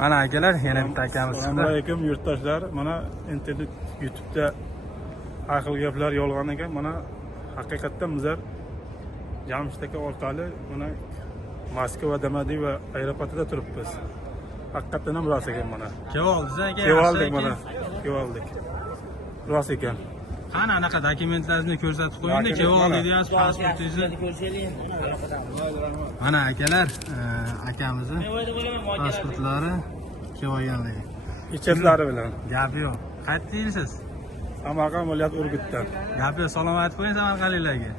Mana akalar, yana bitta akamiz Assalomu chiqdi. alaykum yurtdoshlar. Mana internet YouTube'da har xil gaplar yolg'on ekan. Mana haqiqatdan bizlar Jamshid aka orqali mana Moskva Domodedovo aeroportida turibmiz. Haqiqatdan ham rost ekan mana. Kevoldiz aka. Kevoldik mana. Kevoldik. Rost ekan. Qani anaqa dokumentlaringizni ko'rsatib qo'ying-da, kevoldik deyapsiz, pasportingizni. Mana akalar, akamizni pasportlari kelganligi. Ichetlari bilan. Gapi yo'q. Qayerda deysiz? Samarqand viloyat Urgutdan. Gapi yo'q, salom aytib qo'ying samarqandliklarga.